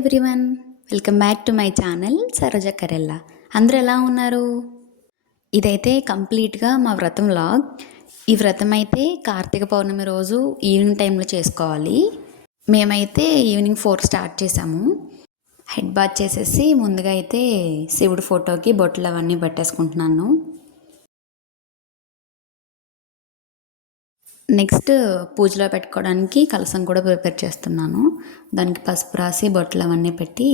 Everyone, welcome back to my channel Saroja Karella. అందరూ ఎలా ఉన్నారు? ఇదైతే కంప్లీట్గా మా వ్రతం వ్లాగ్. ఈ వ్రతం అయితే కార్తీక పౌర్ణమి రోజు ఈవినింగ్ టైంలో చేసుకోవాలి. మేమైతే ఈవినింగ్ 4 స్టార్ట్ చేసాము. హెడ్ బాత్ చేసేసి ముందుగా అయితే శివుడి ఫోటోకి బొట్లు అవన్నీ పెట్టేసుకుంటున్నాను. నెక్స్ట్ పూజలో పెట్టుకోవడానికి కలసం కూడా ప్రిపేర్ చేస్తున్నాను. దానికి పసుపు రాసి బొట్లు అవన్నీ పెట్టి,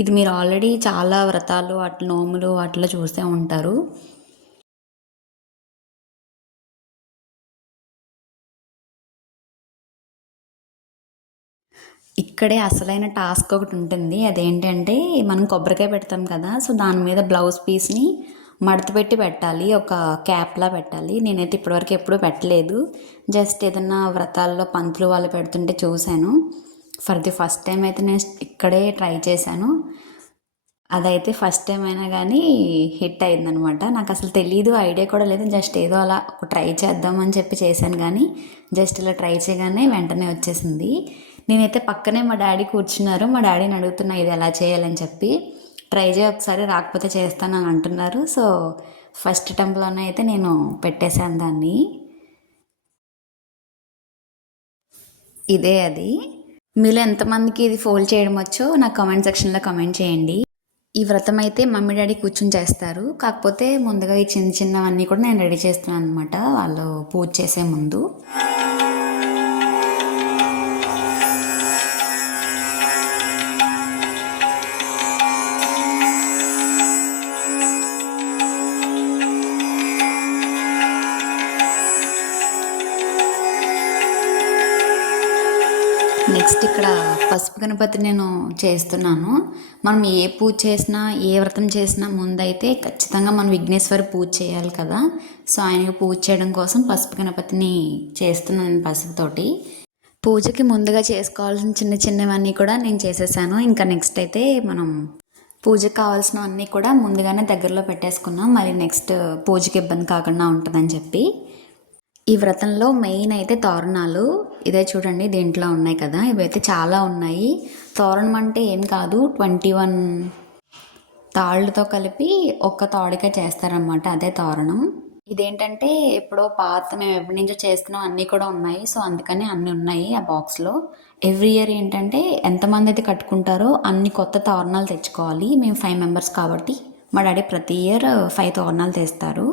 ఇది మీరు ఆల్రెడీ చాలా వ్రతాలు అట్లా నోములు అట్లా చూస్తూ ఉంటారు. ఇక్కడే అసలైన టాస్క్ ఒకటి ఉంటుంది. అదేంటంటే మనం కొబ్బరికాయ పెడతాం కదా, సో దాని మీద బ్లౌజ్ పీస్ని మడత పెట్టి పెట్టాలి, ఒక క్యాప్లా పెట్టాలి. నేనైతే ఇప్పటివరకు ఎప్పుడూ పెట్టలేదు. జస్ట్ ఏదన్నా వ్రతాల్లో పంతులు వాళ్ళు పెడుతుంటే చూశాను. ఫర్ ది ఫస్ట్ టైం అయితే నేను ఇక్కడే ట్రై చేశాను. అదైతే ఫస్ట్ టైం అయినా కానీ హిట్ అయిందనమాట. నాకు అసలు తెలీదు, ఐడియా కూడా లేదు. జస్ట్ ఏదో అలా ఒక ట్రై చేద్దామని చెప్పి చేశాను, కానీ జస్ట్ ఇలా ట్రై చేయగానే వెంటనే వచ్చేసింది. నేనైతే పక్కనే మా డాడీ కూర్చున్నారు. మా డాడీని అడుగుతున్నా ఇది ఎలా చేయాలని చెప్పి. ట్రై చేయి ఒకసారి, రాకపోతే చేస్తానని అంటున్నారు. సో ఫస్ట్ అటెంప్ట్లోనే అయితే నేను పెట్టేశాను దాన్ని. ఇదే అది. మీలో ఎంతమందికి ఇది ఫోల్డ్ చేయడం వచ్చో నాకు కామెంట్ సెక్షన్లో కామెంట్ చేయండి. ఈ వ్రతం అయితే మమ్మీ డాడీ కూర్చుని చేస్తారు. కాకపోతే ముందుగా ఈ చిన్న చిన్నవన్నీ కూడా నేను రెడీ చేస్తున్నాను అనమాట, వాళ్ళు పూజ చేసే ముందు. నెక్స్ట్ ఇక్కడ పసుపు గణపతి నేను చేస్తున్నాను. మనం ఏ పూజ చేసినా ఏ వ్రతం చేసినా ముందైతే ఖచ్చితంగా మనం విఘ్నేశ్వరి పూజ చేయాలి కదా. సో ఆయనకి పూజ చేయడం కోసం పసుపు గణపతిని చేస్తున్నాను పసుపుతోటి. పూజకి ముందుగా చేసుకోవాల్సిన చిన్న చిన్నవన్నీ కూడా నేను చేసేసాను. ఇంకా నెక్స్ట్ అయితే మనం పూజకు కావాల్సినవన్నీ కూడా ముందుగానే దగ్గరలో పెట్టేసుకున్నాం, మరి నెక్స్ట్ పూజకి ఇబ్బంది కాకుండా ఉంటుందని చెప్పి. ఈ వ్రతంలో మెయిన్ అయితే తోరణాలు. ఇదే చూడండి, దీంట్లో ఉన్నాయి కదా, ఇవైతే చాలా ఉన్నాయి. తోరణం అంటే ఏం కాదు, 21 తాళ్ళతో కలిపి ఒక్క తాడుగా చేస్తారనమాట, అదే తోరణం. ఇదేంటంటే ఎప్పుడో పాత, మేము ఎప్పటి నుంచో చేస్తున్నాం, అన్నీ కూడా ఉన్నాయి. సో అందుకని అన్నీ ఉన్నాయి ఆ బాక్స్లో. ఎవ్రీ ఇయర్ ఏంటంటే ఎంతమంది అయితే కట్టుకుంటారో అన్ని కొత్త తోరణాలు తెచ్చుకోవాలి. మేము 5 మెంబర్స్ కాబట్టి మా డాడీ ప్రతి ఇయర్ 5 తోరణాలు తెస్తారు.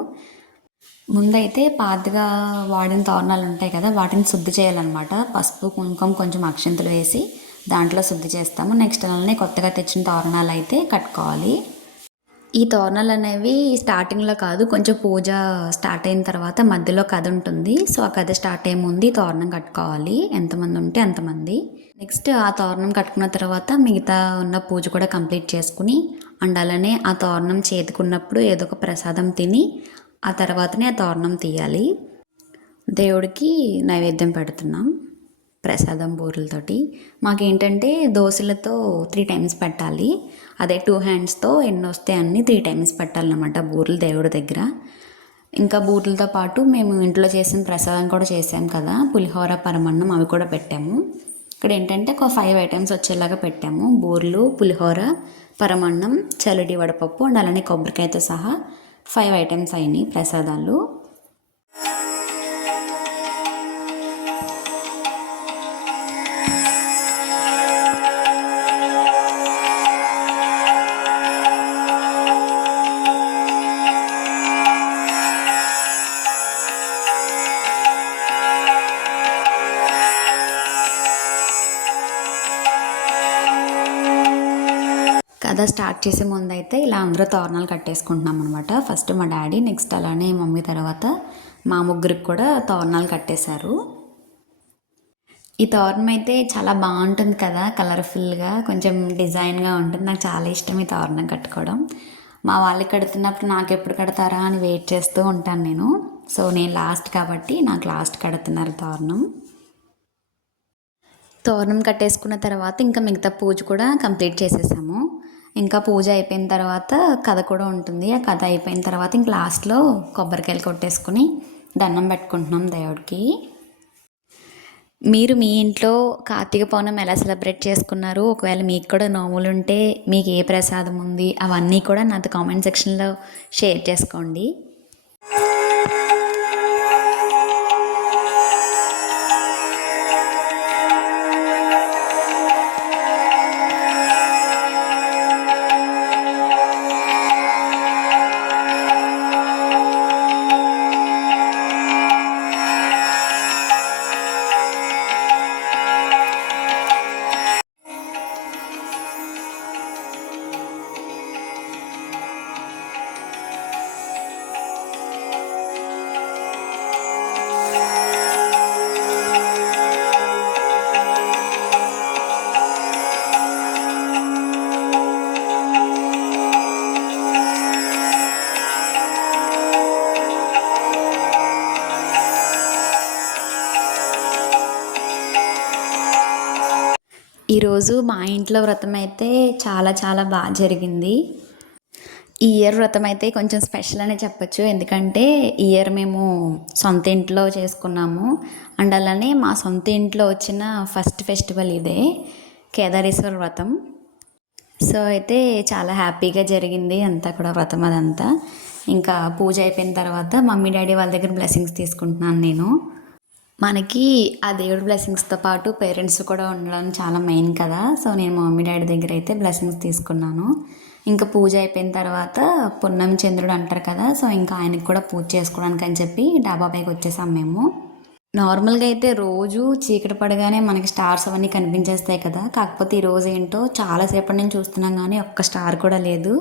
ముందైతే పాతగా వాడిన తోరణాలు ఉంటాయి కదా, వాటిని శుద్ధి చేయాలన్నమాట. పసుపు కుంకుమ కొంచెం అక్షంతలు వేసి దాంట్లో శుద్ధి చేస్తాము. నెక్స్ట్ అలానే కొత్తగా తెచ్చిన తోరణాలు అయితే కట్టుకోవాలి. ఈ తోరణాలు అనేవి స్టార్టింగ్లో కాదు, కొంచెం పూజ స్టార్ట్ అయిన తర్వాత మధ్యలో కథ ఉంటుంది. సో ఆ కథ స్టార్ట్ అయ్యే ముందు తోరణం కట్టుకోవాలి, ఎంతమంది ఉంటే అంతమంది. నెక్స్ట్ ఆ తోరణం కట్టుకున్న తర్వాత మిగతా ఉన్న పూజ కూడా కంప్లీట్ చేసుకుని, అండ్ అలానే ఆ తోరణం చేతుకున్నప్పుడు ఏదో ఒక ప్రసాదం తిని ఆ తర్వాతనే ఆ తోరణం తీయాలి. దేవుడికి నైవేద్యం పెడుతున్నాం ప్రసాదం బూరెలతోటి. మాకేంటంటే దోశలతో 3 టైమ్స్ పెట్టాలి. అదే 2 హ్యాండ్స్తో ఎన్ని వస్తే అన్ని 3 టైమ్స్ పెట్టాలన్నమాట బూరెలు దేవుడి దగ్గర. ఇంకా బూరెలతో పాటు మేము ఇంట్లో చేసిన ప్రసాదం కూడా చేసాం కదా, పులిహోర పరమన్నం, అవి కూడా పెట్టాము. ఇక్కడ ఏంటంటే ఒక 5 ఐటమ్స్ వచ్చేలాగా పెట్టాము. బూరెలు, పులిహోర, పరమన్నం, చలిడి వడపప్పు, అండ్ అలానే కొబ్బరికాయతో సహా 5 ఐటమ్స్ అయినాయి ప్రసాదాలు. కథ స్టార్ట్ చేసే ముందు అయితే ఇలా అందరూ తోరణాలు కట్టేసుకుంటున్నాం అనమాట. ఫస్ట్ మా డాడీ, నెక్స్ట్ అలానే మమ్మీ, తర్వాత మా ముగ్గురికి కూడా తోరణాలు కట్టేశారు. ఈ తోరణం అయితే చాలా బాగుంటుంది కదా, కలర్ఫుల్గా కొంచెం డిజైన్గా ఉంటుంది. నాకు చాలా ఇష్టం ఈ తోరణం కట్టుకోవడం. మా వాళ్ళకి కడుతున్నప్పుడు నాకు ఎప్పుడు కడతారా అని వెయిట్ చేస్తూ ఉంటాను నేను. సో నేను లాస్ట్ కాబట్టి నాకు లాస్ట్ కడుతున్నారు తోరణం. తోరణం కట్టేసుకున్న తర్వాత ఇంకా మిగతా పూజ కూడా కంప్లీట్ చేసేసాము. ఇంకా పూజ అయిపోయిన తర్వాత కథ కూడా ఉంటుంది. ఆ కథ అయిపోయిన తర్వాత ఇంక లాస్ట్లో కొబ్బరికాయలు కొట్టేసుకుని దండం పెట్టుకుంటున్నాం దేవుడికి. మీరు మీ ఇంట్లో కార్తీక పౌర్ణమి ఎలా సెలబ్రేట్ చేసుకున్నారు? ఒకవేళ మీకు కూడా నోములుంటే మీకు ఏ ప్రసాదం ఉంది? అవన్నీ కూడా నాతో కామెంట్ సెక్షన్‌లో షేర్ చేసుకోండి. ఈరోజు మా ఇంట్లో వ్రతం అయితే చాలా చాలా బాగా జరిగింది. ఈ ఇయర్ వ్రతం అయితే కొంచెం స్పెషల్ అనే చెప్పచ్చు. ఎందుకంటే ఈ ఇయర్ మేము సొంత ఇంట్లో చేసుకున్నాము. అండ్ అలానే మా సొంత ఇంట్లో వచ్చిన ఫస్ట్ ఫెస్టివల్ ఇదే, కేదారేశ్వర వ్రతం. సో అయితే చాలా హ్యాపీగా జరిగింది అంతా కూడా, వ్రతం అదంతా. ఇంకా పూజ అయిపోయిన తర్వాత మమ్మీ డాడీ వాళ్ళ దగ్గర బ్లెస్సింగ్స్ తీసుకుంటున్నాను నేను. మనకి ఆ దేవుడి బ్లెస్సింగ్స్తో పాటు పేరెంట్స్ కూడా ఉండడం చాలా మెయిన్ కదా. సో నేను మా మమ్మీ డాడీ దగ్గర అయితే బ్లెస్సింగ్స్ తీసుకున్నాను. ఇంకా పూజ అయిపోయిన తర్వాత పున్నమి చంద్రుడు అంటారు కదా, సో ఇంకా ఆయనకి కూడా పూజ చేసుకోవడానికి అని చెప్పి డాబా పైకి వచ్చేసాం మేము. నార్మల్గా అయితే రోజు చీకటి పడగానే మనకి స్టార్స్ అవన్నీ కనిపించేస్తాయి కదా, కాకపోతే ఈరోజు ఏంటో చాలాసేపటి నుంచి చూస్తున్నాం కానీ ఒక్క స్టార్ కూడా లేదు.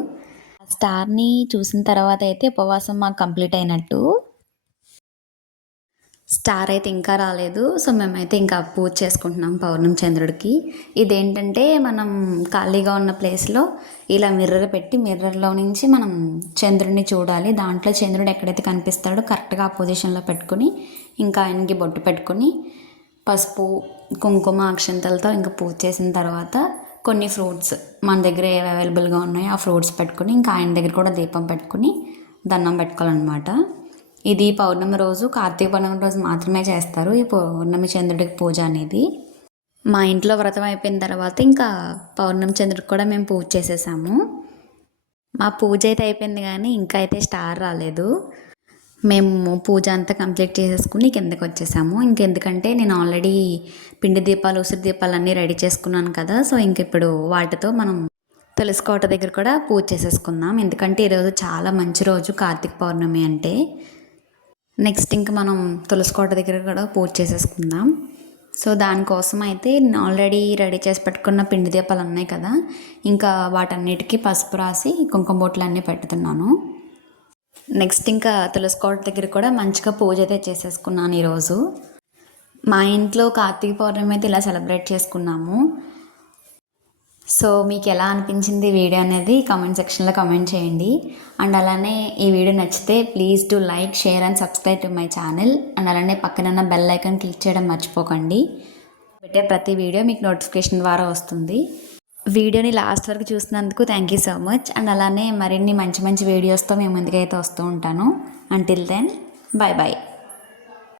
స్టార్ని చూసిన తర్వాత అయితే ఉపవాసం మాకు కంప్లీట్ అయినట్టు. స్టార్ అయితే ఇంకా రాలేదు. సో మేమైతే ఇంకా పూజ చేసుకుంటున్నాం పౌర్ణమి చంద్రుడికి. ఇదేంటంటే మనం ఖాళీగా ఉన్న ప్లేస్లో ఇలా మిర్రర్ పెట్టి మిర్రర్లో నుంచి మనం చంద్రుడిని చూడాలి. దాంట్లో చంద్రుడు ఎక్కడైతే కనిపిస్తాడో కరెక్ట్గా ఆ పొజిషన్లో పెట్టుకుని ఇంకా ఆయనకి బొట్టు పెట్టుకుని పసుపు కుంకుమ అక్షంతలతో ఇంకా పూజ చేసిన తర్వాత కొన్ని ఫ్రూట్స్ మన దగ్గర ఏవి అవైలబుల్గా ఉన్నాయో ఆ ఫ్రూట్స్ పెట్టుకుని ఇంకా ఆయన దగ్గర కూడా దీపం పెట్టుకుని దండం పెట్టుకోవాలన్నమాట. ఇది పౌర్ణమి రోజు, కార్తీక పౌర్ణమి రోజు మాత్రమే చేస్తారు ఈ పౌర్ణమి చంద్రుడికి పూజ అనేది. మా ఇంట్లో వ్రతం అయిపోయిన తర్వాత ఇంకా పౌర్ణమి చంద్రుడికి కూడా మేము పూజ చేసేసాము. మా పూజ అయితే అయిపోయింది కానీ ఇంకా అయితే స్టార్ రాలేదు. మేము పూజ అంతా కంప్లీట్ చేసేసుకుని కిందకి వచ్చేసాము. ఇంకెందుకంటే నేను ఆల్రెడీ పిండి దీపాలు ఉసిరి దీపాలు అన్నీ రెడీ చేసుకున్నాను కదా. సో ఇంక ఇప్పుడు వాటితో మనం తులసి కోట దగ్గర కూడా పూజ చేసేసుకుందాం. ఎందుకంటే ఈరోజు చాలా మంచి రోజు కార్తీక పౌర్ణమి అంటే. నెక్స్ట్ ఇంకా మనం తులసి కోట దగ్గర కూడా పూజ చేసేసుకుందాం. సో దానికోసం అయితే నేను ఆల్రెడీ రెడీ చేసి పెట్టుకున్న పిండి దీపాలు ఉన్నాయి కదా, ఇంకా వాటన్నిటికీ పసుపు రాసి కుంకుమ బొట్లు అన్నీ పెట్టుతున్నాను. నెక్స్ట్ ఇంకా తులసి కోట దగ్గర కూడా మంచిగా పూజ అయితే చేసేసుకున్నాను ఈరోజు. మా ఇంట్లో కార్తీక పౌర్ణమి అయితే ఇలా సెలబ్రేట్ చేసుకున్నాము. సో మీకు ఎలా అనిపించింది వీడియో అనేది కామెంట్ సెక్షన్లో కామెంట్ చేయండి. అండ్ అలానే ఈ వీడియో నచ్చితే please do like, share and subscribe to my channel. And అలానే పక్కన బెల్ ఐకాన్ క్లిక్ చేయడం మర్చిపోకండి. పెట్టే ప్రతి వీడియో మీకు నోటిఫికేషన్ ద్వారా వస్తుంది. వీడియోని లాస్ట్ వరకు చూసినందుకు thank you so much. And అలానే మరిన్ని మంచి మంచి వీడియోస్తో మేము ముందుకైతే వస్తూ ఉంటాను. Until then, bye bye.